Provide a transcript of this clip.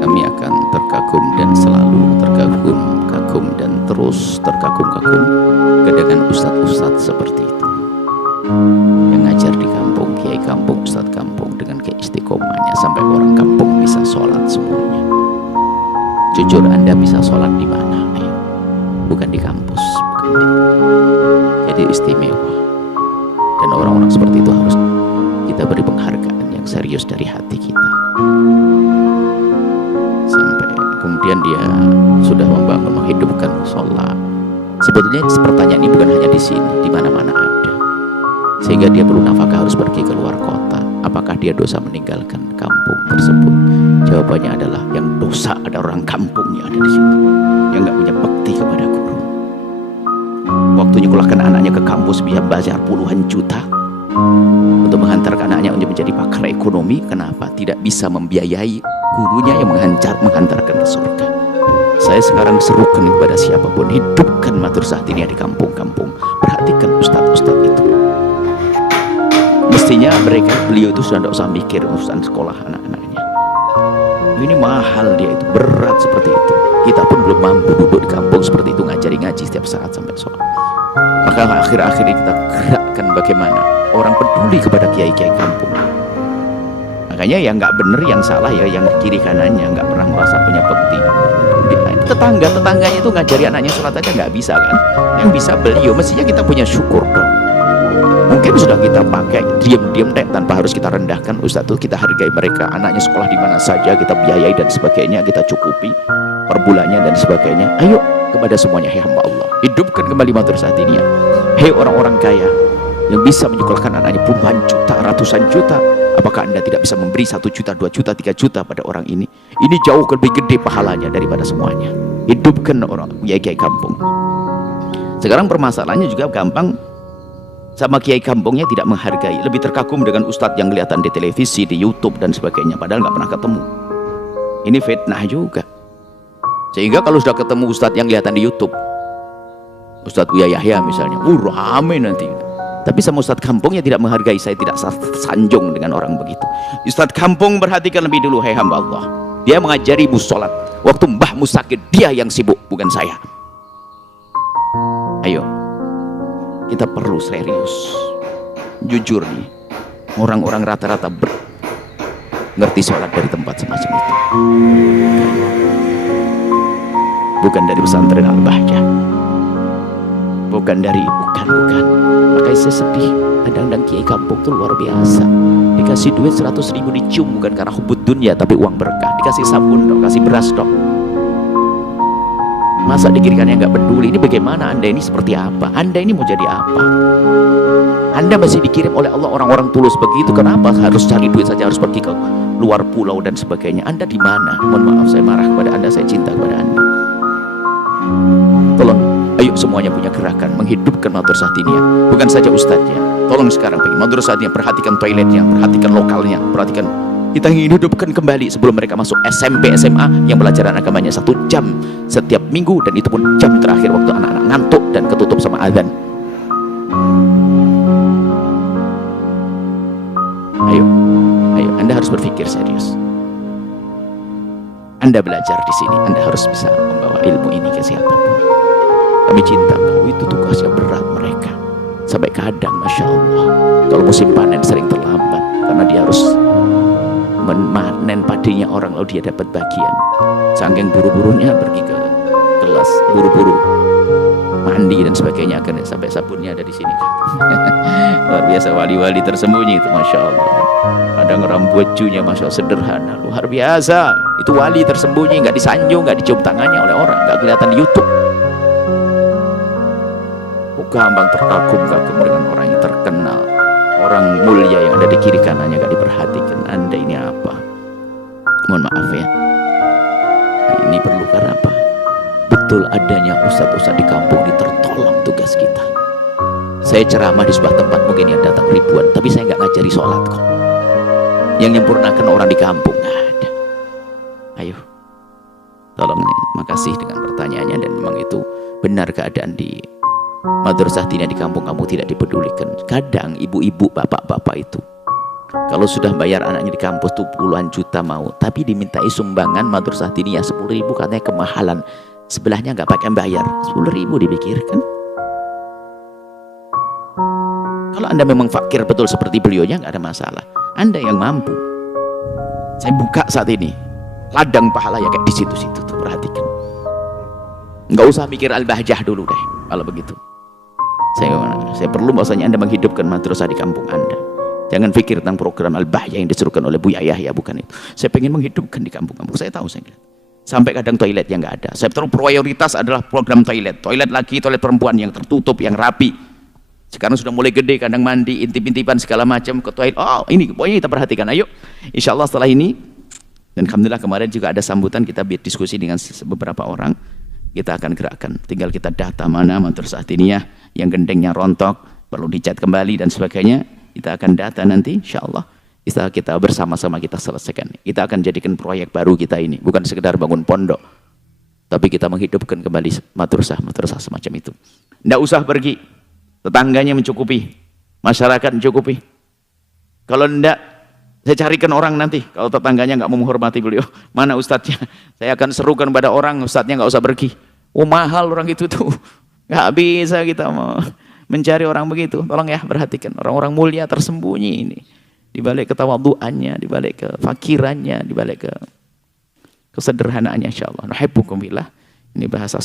Kami akan terkagum dan selalu kagum dan terus terkagum-kagum dengan ustadz-ustadz seperti itu yang ngajar di kampung, kiai kampung, ustadz kampung dengan keistiqomahnya sampai orang kampung bisa sholat semuanya. Jujur, Anda bisa sholat di mana? Ayo, bukan di kampus, bukan. Jadi istimewa, dan orang-orang seperti itu harus kita beri penghargaan yang serius dari hati kita. Sampai kemudian dia sudah membangun, menghidupkan musola. Sebetulnya pertanyaan ini bukan hanya di sini, di mana-mana ada. Sehingga dia perlu nafkah, harus pergi ke luar kota. Apakah dia dosa meninggalkan kampung tersebut? Jawabannya adalah yang dosa ada orang kampungnya ada di situ, yang nggak punya bakti kepada guru. Waktu nyekolahkan anaknya ke kampus, dia bayar puluhan juta untuk menghantarkan anaknya untuk menjadi pakar ekonomi. Kenapa? Tidak bisa membiayai gurunya yang menghantarkan ke surga. Saya sekarang serukan kepada siapapun, hidupkan madrasah diniyah di kampung-kampung. Perhatikan ustadz-ustadz itu. Mestinya beliau itu sudah tidak usah mikir urusan sekolah anak-anaknya. Ini mahal, dia itu berat seperti itu. Kita pun belum mampu duduk di kampung seperti itu ngaji setiap saat sampai sholat. Maka akhir-akhir ini kita gerakkan bagaimana orang peduli kepada kiai-kiai kampung. Makanya yang nggak bener, yang salah ya yang kiri kanannya, nggak pernah merasa punya bakti. Tetangganya itu ngajari anaknya sholat aja nggak bisa kan? Yang bisa beliau, mestinya kita punya syukur dong. Mungkin sudah kita pakai diam-diam deh, tanpa harus kita rendahkan ustadz itu, kita hargai mereka, anaknya sekolah di mana saja kita biayai dan sebagainya, kita cukupi per bulannya dan sebagainya. Ayo kepada semuanya, hei hamba Allah, hidupkan kembali madrasah diniyah. Hei orang-orang kaya yang bisa menyekolahkan anaknya puluhan juta, ratusan juta, apakah Anda tidak bisa memberi 1 juta, 2 juta, 3 juta pada orang ini? Ini jauh lebih gede pahalanya daripada semuanya. Hidupkan orang kiai kampung. Sekarang permasalahannya juga gampang, sama kiai kampungnya tidak menghargai, lebih terkagum dengan ustadz yang kelihatan di televisi, di YouTube dan sebagainya, padahal nggak pernah ketemu. Ini fitnah juga. Sehingga kalau sudah ketemu ustadz yang kelihatan di YouTube, Ustadz Buya Yahya misalnya, rame nanti. Tapi sama ustadz kampungnya tidak menghargai. Saya tidak sanjung dengan orang begitu. Ustadz kampung perhatikan lebih dulu, hei hamba Allah, dia mengajari musolat. Waktu mbahmu sakit, dia yang sibuk, bukan saya. Ayo, kita perlu serius. Jujur nih, orang-orang rata-rata ngerti sholat dari tempat semacam itu, bukan dari pesantren Al-Bahjah, bukan. Makanya saya sedih, kadang-kadang kiai kampung tuh luar biasa. Dikasih duit 100.000 dicium, bukan karena hubud dunia tapi uang berkah. Dikasih sabun dong, kasih beras dong. Masa dikirikannya nggak peduli? Ini bagaimana Anda ini seperti apa? Anda ini mau jadi apa? Anda masih dikirim oleh Allah orang-orang tulus begitu. Kenapa harus cari duit saja, harus pergi ke luar pulau dan sebagainya? Anda di mana? Mohon maaf, saya marah kepada Anda, saya cinta kepada Anda. Tolong, ayo semuanya punya gerakan menghidupkan madrasah diniyah. Bukan saja ustadznya. Tolong sekarang pergi madrasah diniyah, perhatikan toiletnya, perhatikan lokalnya, perhatikan. Kita ingin hidupkan kembali sebelum mereka masuk SMP, SMA yang pelajaran agamanya 1 jam setiap minggu, dan itu pun jam terakhir waktu anak-anak ngantuk dan ketutup sama azan. Ayo, Anda harus berpikir serius. Anda belajar di sini, Anda harus bisa membawa ilmu ini ke siapapun. Kami cinta bahwa itu tugasnya berat mereka. Sampai kadang, masya Allah, kalau musim panen sering terlambat karena dia harus memanen padinya orang, lalu dia dapat bagian. Saking buru-burunya pergi ke kelas, buru-buru mandi dan sebagainya, akan sampai sabunnya ada di sini. Luar biasa, wali-wali tersembunyi itu, masya Allah. Kadang rambutnya masya Allah sederhana, luar biasa. Itu wali tersembunyi, nggak disanjung, nggak dicium tangannya oleh orang, nggak kelihatan di YouTube. Gampang terkagum-kagum dengan orang yang terkenal, orang mulia yang ada di kiri kanannya gak diperhatikan. Anda ini apa? Mohon maaf ya. Ini perlu karena apa? Betul adanya ustadz-ustadz di kampung ini tertolong tugas kita. Saya ceramah di sebuah tempat mungkin yang datang ribuan, tapi saya nggak ngajari sholat kok. Yang nyempurnakan orang di kampung nggak ada. Ayo, tolong nih, makasih dengan pertanyaannya. Dan memang itu benar, keadaan di madrasah diniyah di kampung kamu tidak dipedulikan. Kadang ibu-ibu, bapak-bapak itu Kalau sudah bayar anaknya di kampus tuh puluhan juta mau, tapi dimintai sumbangan madrasah diniyah 10.000 katanya kemahalan. Sebelahnya nggak pakai bayar, 10.000 dipikirkan. Kalau Anda memang fakir betul seperti beliaunya, nggak ada masalah. Anda yang mampu, saya buka saat ini ladang pahala ya kayak di situ-situ tuh, perhatikan. Nggak usah mikir al-bahjah dulu deh kalau begitu. Saya perlu bahwasanya Anda menghidupkan madrasah di kampung Anda. Jangan pikir tentang program al-bahjah yang disuruhkan oleh Buya Yahya, bukan itu. Saya pengen menghidupkan di kampung-kampung. Saya tahu, saya lihat. Sampai kadang toilet yang nggak ada. Saya tahu prioritas adalah program toilet. Toilet laki, toilet perempuan yang tertutup, yang rapi. Sekarang sudah mulai gede, kadang mandi, intip-intipan segala macam ke toilet. Oh, ini pokoknya kita perhatikan. Ayo, insya Allah setelah ini, dan alhamdulillah kemarin juga ada sambutan, kita diskusi dengan beberapa orang. Kita akan gerakkan. Tinggal kita data mana madrasah diniyah yang gendengnya rontok, perlu dicat kembali dan sebagainya. Kita akan data nanti, insya Allah. Kita bersama-sama kita selesaikan. Kita akan jadikan proyek baru kita ini, bukan sekedar bangun pondok, tapi kita menghidupkan kembali madrasah semacam itu. Tidak usah pergi, tetangganya mencukupi, masyarakat mencukupi. Kalau tidak, saya carikan orang nanti. Kalau tetangganya nggak mau menghormati beliau, mana ustadznya? Saya akan serukan pada orang, ustadznya nggak usah pergi. Oh mahal orang itu tuh, nggak bisa kita mau mencari orang begitu. Tolong ya perhatikan, orang-orang mulia tersembunyi ini. Di balik ketawaduannya, di balik kefakirannya, di balik kesederhanaannya, insyaallah. Nuhibbukum billah. Ini bahasa